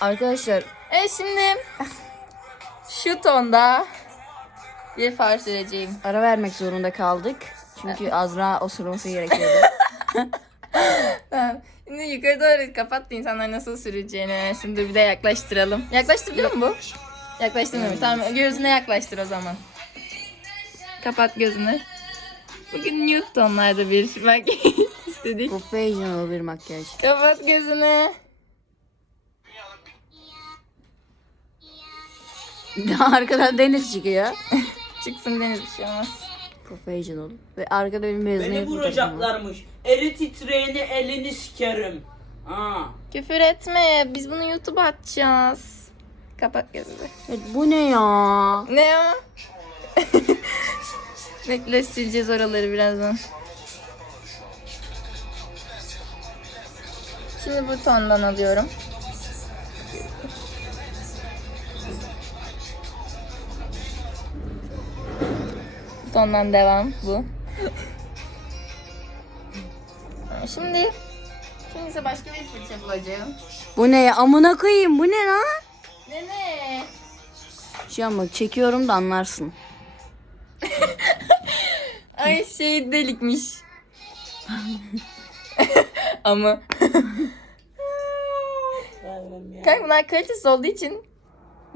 Arkadaşlar e şimdi şu tonda bir far süreceğim. Ara vermek zorunda kaldık. Çünkü Azra osurması gerekiyordu. Tamam. Şimdi yukarı doğru kapattı insanlar nasıl süreceğini. Şimdi bir de yaklaştıralım. Yaklaştırıyor mu bu? Yaklaştırmıyormuş. Tamam gözüne yaklaştır o zaman. Kapat gözünü. Bugün nude tonlarda bir bak istedik. Professional bir makyaj. Kapat gözünü. Arkadan deniz çıkıyor. Çıksın deniz bir şey olmaz. Professional. Ve arkada bir mezuniyet Beni vuracaklarmış. Eli titreyeni elini sikerim. Ha. Küfür etme. Biz bunu YouTube'a atacağız. Kapat gözünü. Evet, bu ne ya? Ne o? Bekle sileceğiz oraları birazdan. Şimdi bu tondan alıyorum. Bu tondan devam bu. Şimdi şimdi ise başka bir fırça bulacağım. Bu ne ya? Amına koyayım bu ne lan? Ne ne? Şu an bak çekiyorum da anlarsın. Ay şey delikmiş. Ama kanka bunlar kalitesiz olduğu için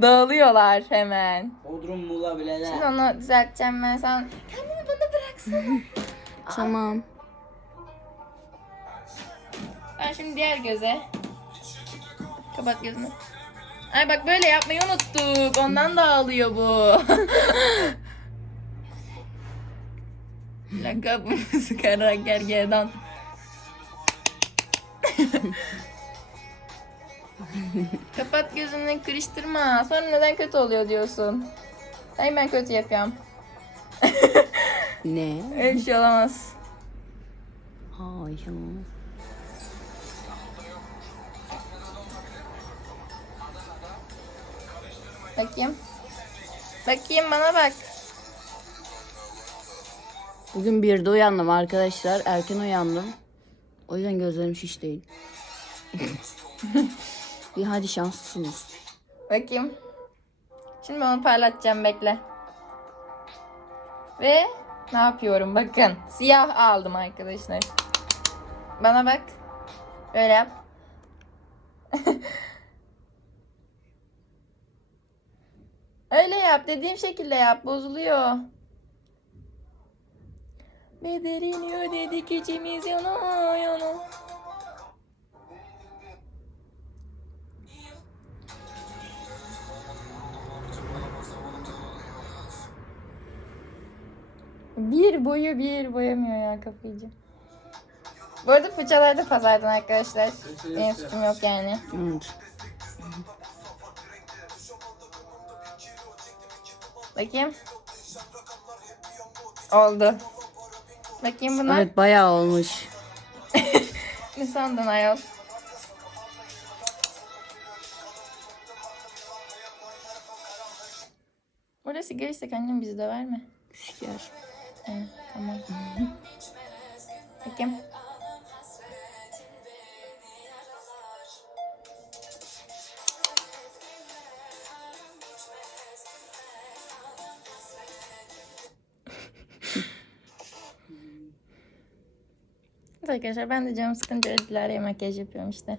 dağılıyorlar hemen. Bodrum Muğla Şimdi bileler. onu düzelteceğim ben sen. Kendini bana bıraksana. Tamam. Ben şimdi diğer göze. Kapat gözünü. Ay bak böyle yapmayı unuttuk. Ondan dağılıyor bu. Lakabımız kara gergedan. Kapat gözünü kırıştırma. Sonra neden kötü oluyor diyorsun. Hayır ben kötü yapıyorum. Ne? Öyle bir şey olamaz. Hayır. Bakayım. Bakayım bana bak. Bugün bir de uyandım arkadaşlar. Erken uyandım. O yüzden gözlerim şiş değil. bir hadi şanslısınız. Bakayım. Şimdi onu parlatacağım bekle. Ve ne yapıyorum bakın. Siyah aldım arkadaşlar. Bana bak. Böyle yap. Öyle yap. Dediğim şekilde yap. Bozuluyor. Bedelini ödedik içimiz yana yana. Bir boyu bir boyamıyor ya kafayıcı. Bu arada fırçalar da pazardan arkadaşlar. Benim suçum yok yani. Evet. Bakayım. Oldu. Bakayım bunlar. Evet bayağı olmuş. Ne sandın ayol? Orada sigara istek annem bizi döver mi? Şeker. Evet, tamam. Evet Arkadaşlar ben de canım sıkınca ödülerle makyaj yapıyorum işte.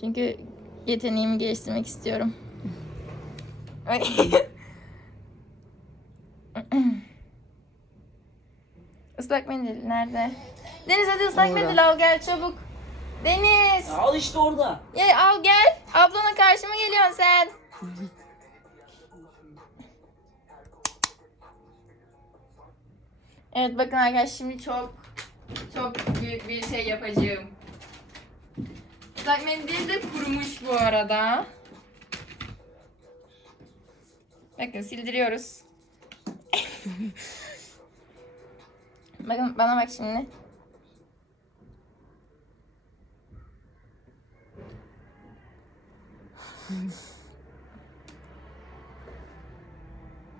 Çünkü yeteneğimi geliştirmek istiyorum. Ay. Islak mendil nerede? Deniz hadi ıslak Orada. mendil al gel çabuk. Deniz. Al işte orada. Ya al gel. Ablana karşıma geliyorsun sen. Evet bakın arkadaşlar şimdi çok çok büyük bir şey yapacağım. Islak mendil de kurumuş bu arada. Bakın sildiriyoruz. bakın bana bak şimdi.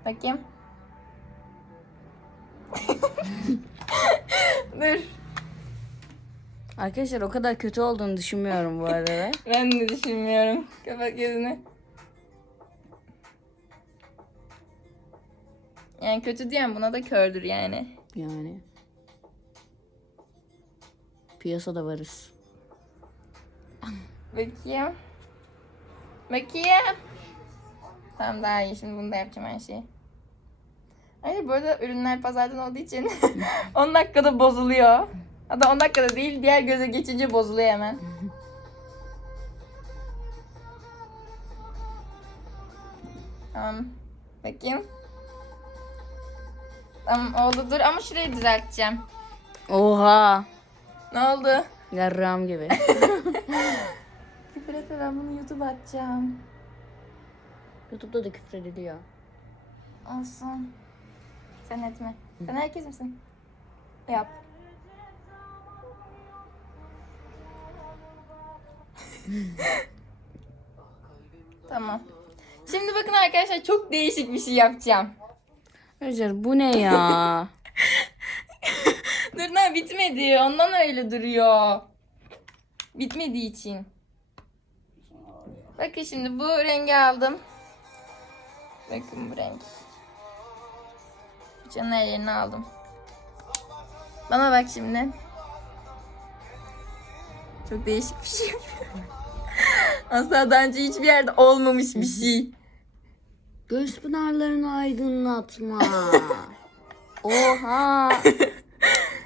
Bakayım. Dur. Arkadaşlar o kadar kötü olduğunu düşünmüyorum bu arada. Ben de düşünmüyorum. Kapat gözünü. Yani kötü diyen buna da kördür yani. Yani. Piyasada varız. Bakayım. Bakayım. Tamam daha iyi. Şimdi bunu da yapacağım her şeyi. Hayır bu arada ürünler pazardan olduğu için 10 dakikada bozuluyor. Hatta 10 dakikada değil diğer göze geçince bozuluyor hemen. Tamam. Bakayım. Tamam oldu dur ama şurayı düzelteceğim. Oha. Ne oldu? Yarram gibi. Küfür etme ben bunu YouTube'a atacağım. Youtube'da da küfür ediliyor. Olsun. Sen etme. Sen herkes misin? Yap. tamam. Şimdi bakın arkadaşlar çok değişik bir şey yapacağım. Arkadaşlar bu ne ya? Ne bitmedi. Ondan öyle duruyor. Bitmediği için. Bakın şimdi bu rengi aldım. Bakın bu renk. Canın her yerini aldım. Bana bak şimdi. Çok değişik bir şey yapıyorum. Asla daha önce hiçbir yerde olmamış bir şey. Göz pınarlarını aydınlatma. Oha.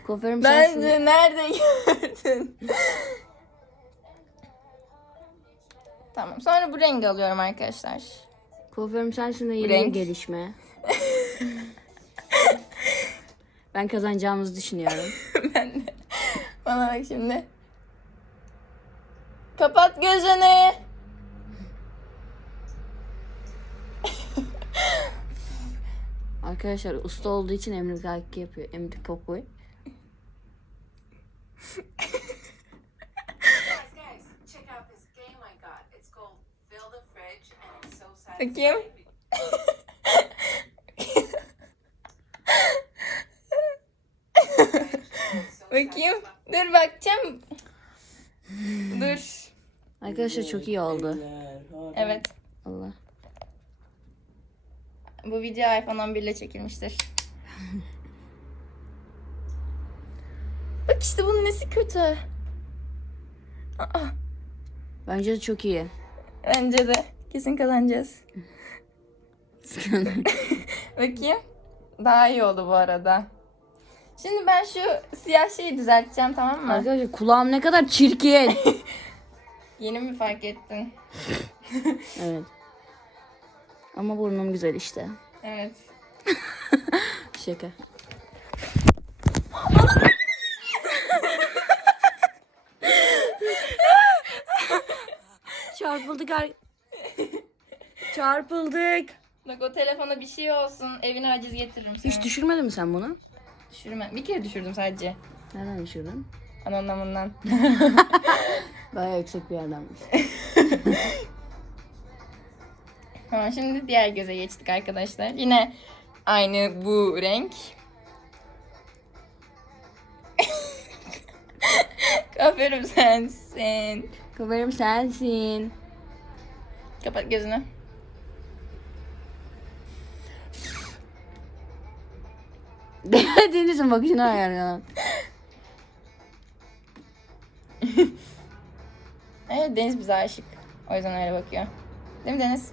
Kuaförüm sensin. Bence nerede gördün? tamam. Sonra bu rengi alıyorum arkadaşlar. Kuaförüm sensin de yeni Renk. bir gelişme. ben kazanacağımızı düşünüyorum. ben de. Bana bak şimdi. Kapat gözünü. Arkadaşlar usta olduğu için emri takip yapıyor. Emri kokuyor. Bakayım. Bakayım. Dur bakacağım. Dur. Arkadaşlar çok iyi oldu. Evet. Allah. Bu video iPhone 11 ile çekilmiştir. Bak kötü. Aa, Bence de çok iyi. bence de. Kesin kazanacağız. Bakayım. Daha iyi oldu bu arada. Şimdi ben şu siyah şeyi düzelteceğim tamam mı? Arkadaşlar kulağım ne kadar çirkin. Yeni mi fark ettin? evet. Ama burnum güzel işte. Evet. Şaka. Çarpıldık ar- Çarpıldık. Bak o telefona bir şey olsun evine aciz getiririm sana. Hiç düşürmedin mi sen bunu? Düşürme. Bir kere düşürdüm sadece. Nereden düşürdün? Anlamından. Bayağı yüksek bir yerdenmiş. Tamam şimdi diğer göze geçtik arkadaşlar. Yine aynı bu renk. Aferin sensin. Kuaförüm sensin. Kapat gözünü. Deniz'in bakışını ayarlayalım. Evet Deniz bize aşık. O yüzden öyle bakıyor. Değil mi Deniz?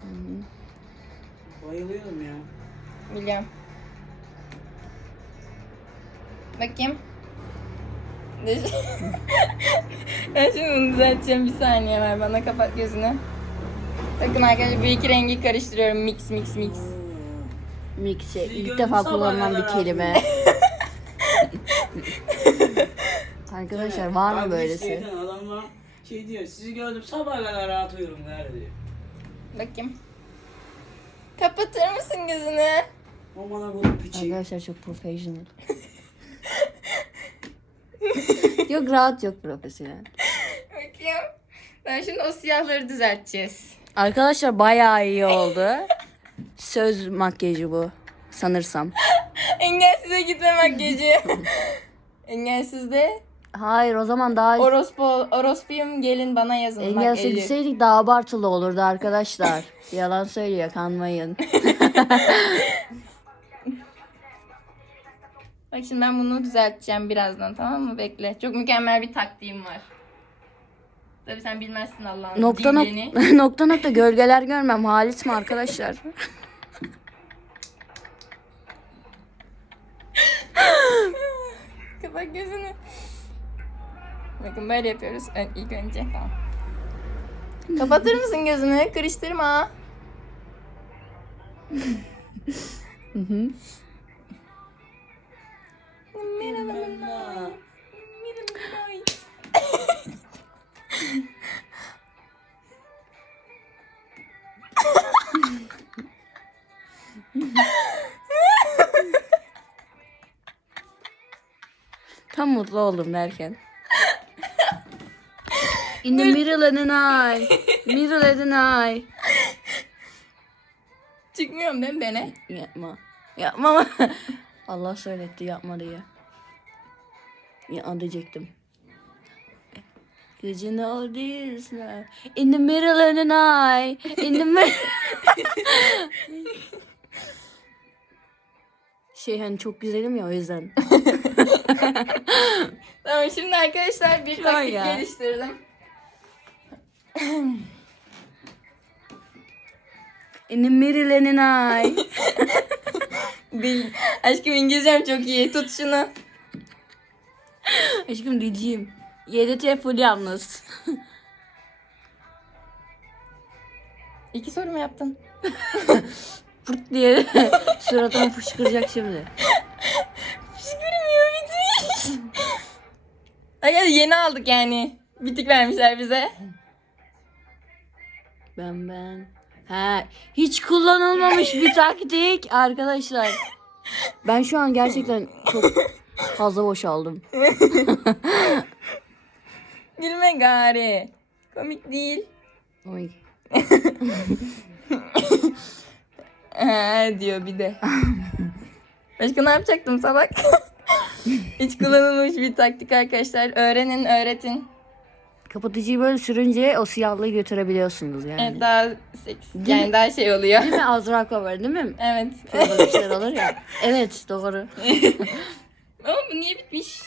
Bayılıyorum ya. Biliyorum. Bakayım. Ben şimdi bunu düzelteceğim. Bir saniye ver bana. Kapat gözünü. Bakın arkadaşlar bu iki rengi karıştırıyorum. Mix mix mix. Mixi. İlk gördüm defa kullanılan bir kelime. Arkadaşlar var mı böylesi? Şeyden adamlar şey diyor, sizi gördüm sabah kadar rahat uyurum diyor. Bakayım. Kapatır mısın gözünü? Aman bunun piçi. Arkadaşlar çok profesyonel. yok rahat yok profesyonel. Bakayım. Ben şimdi o siyahları düzelteceğiz. Arkadaşlar bayağı iyi oldu. Söz makyajı bu. Sanırsam. Engelsize gitme makyajı. Engelsiz de Hayır o zaman daha Orospu, orospuyum gelin bana yazın. Engelse Elif. gitseydik daha abartılı olurdu arkadaşlar. Yalan söylüyor kanmayın. Bak şimdi ben bunu düzelteceğim birazdan tamam mı? Bekle. Çok mükemmel bir taktiğim var. Tabii sen bilmezsin Allah'ın nokta dilini. nokta nokta gölgeler görmem halis mi arkadaşlar? Kapat gözünü. Bakın böyle yapıyoruz ilk önce. Tamam. Kapatır mısın gözünü? Kırıştırma. Merhaba. Merhaba. Tam mutlu oldum derken. In the middle of the night. Middle of the night. Çıkmıyorum değil mi beni? Yapma. Yapma. Allah söyletti yapma diye. Ya diyecektim. Cause you know this now. In the middle of the night. In the middle. şey hani çok güzelim ya o yüzden. tamam şimdi arkadaşlar bir taktik ya. geliştirdim. In the middle of the night. Bil. Aşkım İngilizcem çok iyi. Tut şunu. Aşkım dediğim. 7C full yalnız. İki soru mu yaptın? Pırt diye suratıma fışkıracak şimdi. Fışkırmıyor bitik. Ay yeni aldık yani. Bitik vermişler bize. Ben ben. Ha, hiç kullanılmamış bir taktik arkadaşlar. Ben şu an gerçekten çok fazla boşaldım. Gülme gari. Komik değil. Oy. Ha, diyor bir de. Başka ne yapacaktım salak? Hiç kullanılmış bir taktik arkadaşlar. Öğrenin, öğretin. Kapatıcıyı böyle sürünce o siyahlığı götürebiliyorsunuz yani. Evet, daha seks. Yani daha şey oluyor. Değil mi? Azra cover değil mi? Evet. Böyle bir şeyler olur ya. Evet doğru. Ama bu niye bitmiş?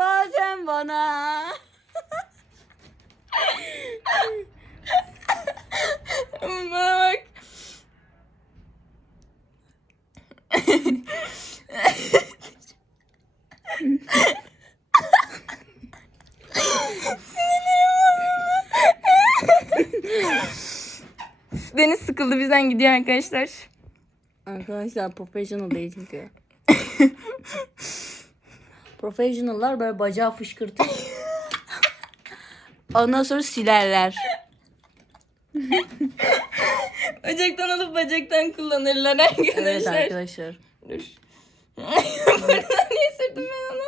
Bazen bana. Bana bak. Deniz sıkıldı bizden gidiyor arkadaşlar. Arkadaşlar professional değil çünkü. Professional'lar böyle bacağı fışkırtır. Ondan sonra silerler. Bacaktan alıp bacaktan kullanırlar arkadaşlar. Evet arkadaşlar. Dur. Buradan niye sürdüm ben onu?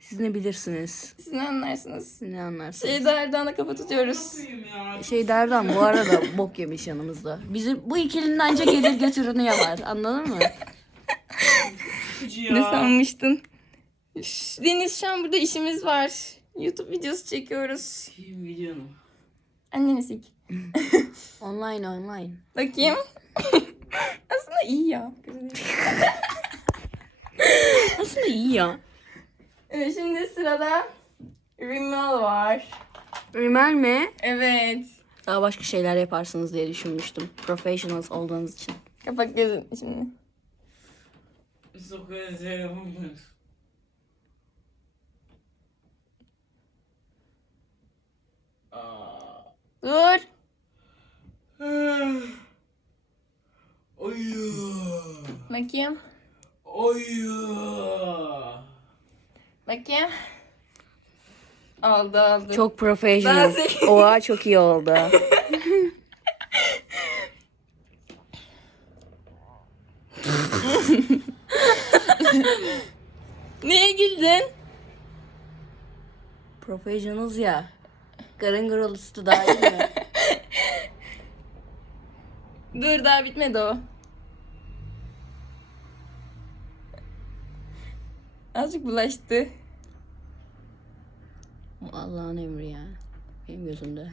Siz ne bilirsiniz? Siz ne anlarsınız? Siz ne anlarsınız? Şeyde Erdoğan'a kafa tutuyoruz. Şey Derdan bu arada bok yemiş yanımızda. Bizim bu ikilinin ancak gelir götürünü yapar. Anladın mı? Ne sanmıştın? Deniz şu an burada işimiz var. YouTube videosu çekiyoruz. Kim videonu? Anneni sik. Online online. Bakayım. Aslında iyi ya. Aslında iyi ya. Evet, şimdi sırada Rimmel var. Rimel mi? Evet. Daha başka şeyler yaparsınız diye düşünmüştüm. Professionals olduğunuz için. Kapat gözünü şimdi. Sokağa. Dur. Oyu. Bakayım. Oyu. Bakayım. Aldı aldı. Çok professional. Daha sekiz. Oha çok iyi oldu. Neye güldün? Professionals ya. Karın gırıltısı daha iyi mi? Dur daha bitmedi o. Azıcık bulaştı. O Allah'ın emri ya. Benim gözümde.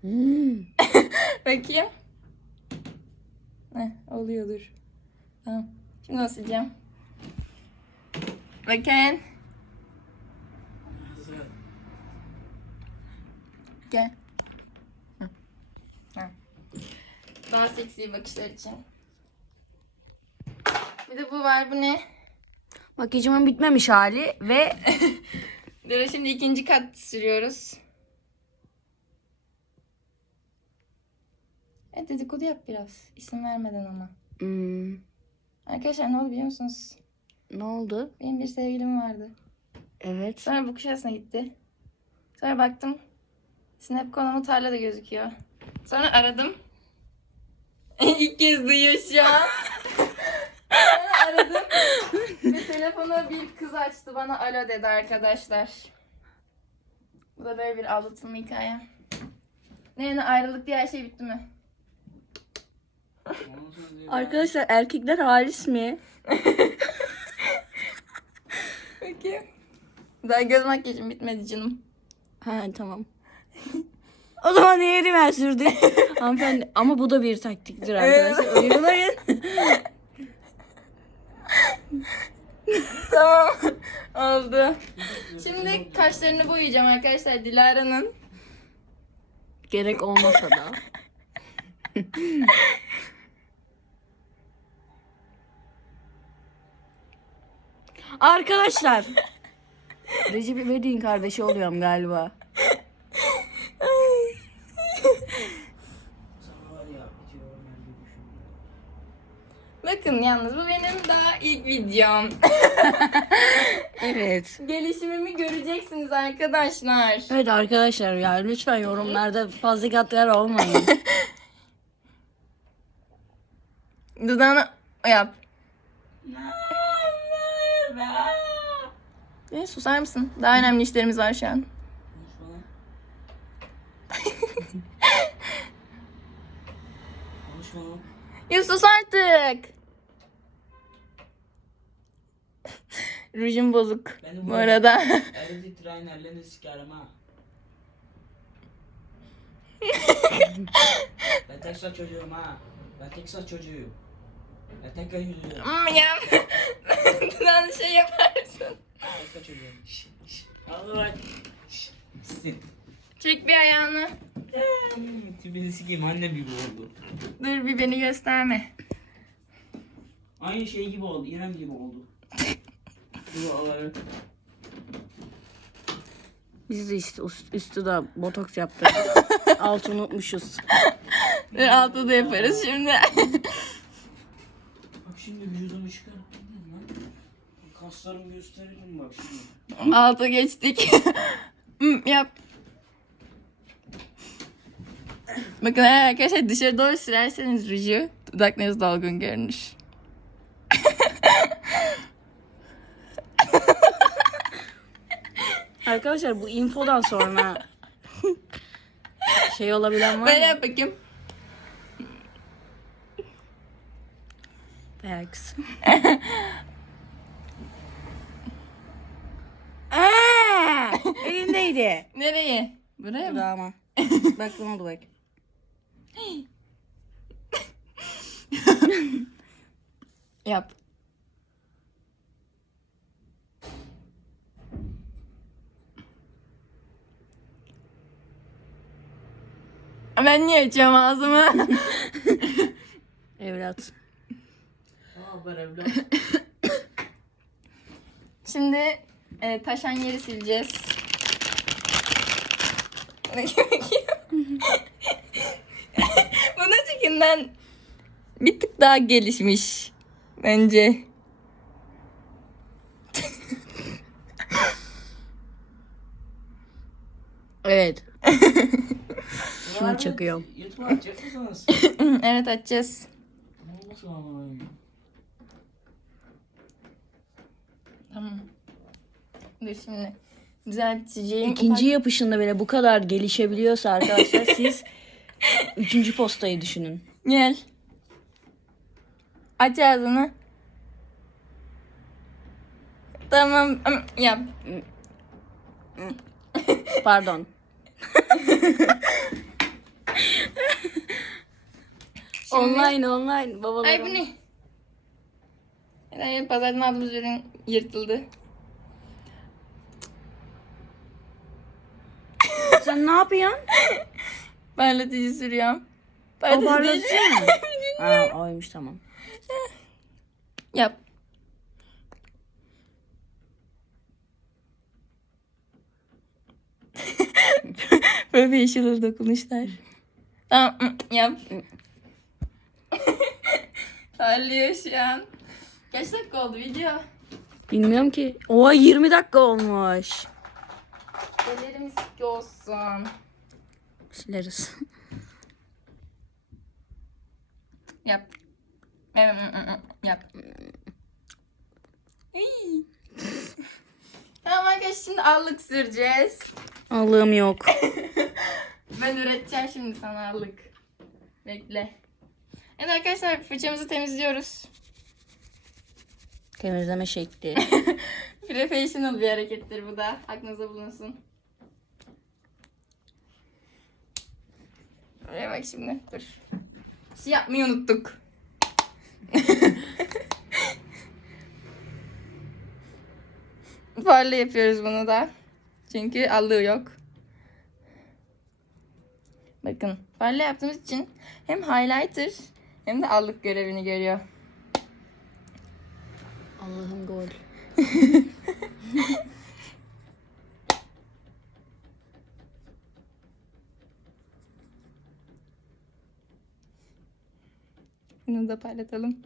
Hmm. Bakayım. Heh, oluyordur. Tamam. Şimdi nasıl sileceğim? Bakın. Gel. Hı. Daha seksi bakışlar için. Bir de bu var. Bu ne? Makyajımın bitmemiş hali ve Dur şimdi ikinci kat sürüyoruz. Evet dedikodu yap biraz. İsim vermeden ama. Hmm, Arkadaşlar ne oldu biliyor musunuz? ne oldu? Benim bir sevgilim vardı. Evet. Sonra bu kuşasına gitti. Sonra baktım. Snap konumu tarlada gözüküyor. Sonra aradım. İlk kez duyuyor şu an. Sonra aradım. Ve telefonu bir kız açtı bana alo dedi arkadaşlar. Bu da böyle bir aldatılma hikaye. Ne yani ayrılık diye her şey bitti mi? Arkadaşlar erkekler halis mi? Peki. Daha göz makyajım bitmedi canım. Ha tamam. o zaman rimel sürdük? Hanımefendi ama bu da bir taktiktir arkadaşlar. Uygulayın. Tamam. Oldu. Şimdi kaşlarını boyayacağım arkadaşlar Dilara'nın. Gerek olmasa da. Arkadaşlar. Recep İvedik'in kardeşi oluyorum galiba. Sana var ya bitiyorum ben bir düşündüm. Bakın yalnız bu benim daha ilk videom. Evet. Gelişimimi göreceksiniz arkadaşlar. Evet arkadaşlar ya lütfen yorumlarda fazla katlar olmayın. Dudağını yap. E, susar mısın? Daha önemli işlerimiz var şu an. Konuşma lan. Konuşma lan. Ya sus artık. Rujum bozuk. Benim Bu arada. Eri titreyen ellerini sikerim ha. ben tek saç çocuğum ha. Ben tek saç çocuğuyum. Ben tek el yüzüğüm. Hmm, ya. Dudağını şey yaparsın. Tek saç çocuğum. Şş, şş. Allah. Şş, Sin. Çek bir ayağını. Hmm, Tipini sikeyim annem gibi oldu. Dur bir beni gösterme. Aynı şey gibi oldu. İrem gibi oldu. Biz de işte üst- üstü de botoks yaptık. Altı unutmuşuz. Altı da yaparız şimdi. Bak şimdi vücudumu lan. Kaslarımı gösterelim bak şimdi. altı geçtik. Hmm, Yap. Bakın arkadaşlar dışarı doğru sürerseniz ruju dudaklarınız dolgun görünür. Arkadaşlar bu infodan sonra şey olabilen var Böyle mı? yap bakayım. Thanks. Aa, elindeydi. Nereye? Buraya mı? Dudağıma. Bak ne oldu bak. Yap. Ben niye açıyorum ağzımı? Evlat. Aa ben evlat. Şimdi e, taşan yeri sileceğiz. Bunun ötekinden bir tık daha gelişmiş bence. Evet. Var mı? çakıyorum. YouTube açacak mısınız? evet açacağız. Tamam. Dur şimdi. Düzelteceğim. İkinci yapışında bile bu kadar gelişebiliyorsa arkadaşlar siz üçüncü postayı düşünün. Gel. Aç ağzını. Tamam. ım, Yap. Pardon. online online babalar. Ay bu ne? Yani pazardan aldığımız ürün yırtıldı. Sen ne yapıyorsun? Parlatıcı sürüyorum. O Parlatıcı mı? ha oymuş tamam. Yap. Professional dokunuşlar. Tamam ım, yap. Parlıyor şu an. Kaç dakika oldu video? Bilmiyorum ki. Oha 20 dakika olmuş. Ellerimiz olsun. Sileriz. Yap. Yap. Tamam arkadaşlar şimdi allık süreceğiz. Allah'ım yok. Ben üreteceğim şimdi sana allık. Bekle. Evet arkadaşlar fırçamızı temizliyoruz. Temizleme şekli. Professional bir harekettir bu da. Aklınızda bulunsun. Buraya bak şimdi. Dur. Bir şey yapmayı unuttuk. Farla yapıyoruz bunu da. Çünkü allığı yok. Bakın farla yaptığımız için hem highlighter hem de allık görevini görüyor. Allah'ım gol. Bunu da parlatalım.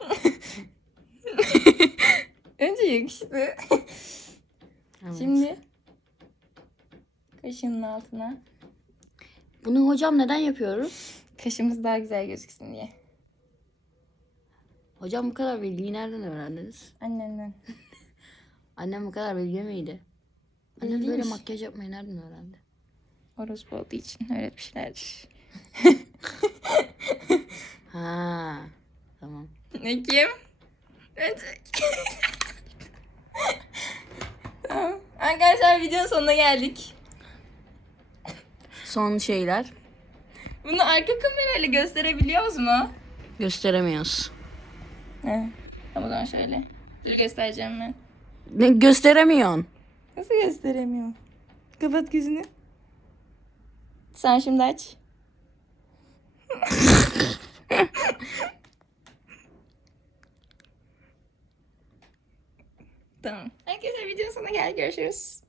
Önce yakıştı. Evet. Şimdi kaşının altına. Bunu hocam neden yapıyoruz? Kaşımız daha güzel gözüksün diye. Hocam bu kadar bilgiyi nereden öğrendiniz? Annenden. Annem bu kadar bilgi miydi? Annem böyle makyaj yapmayı nereden öğrendi? Orospu olduğu için öğretmişlerdir. Ha, tamam. Ne kim? Tamam. Arkadaşlar videonun sonuna geldik. Son şeyler Bunu arka kamerayla gösterebiliyoruz mu? gösteremiyoruz. He. Tamam o zaman şöyle. Dur göstereceğim ben. Ne gösteremiyorsun? Nasıl gösteremiyorum? Kapat gözünü. Sen şimdi aç. tamam. Arkadaşlar videonun sonuna geldik. Görüşürüz.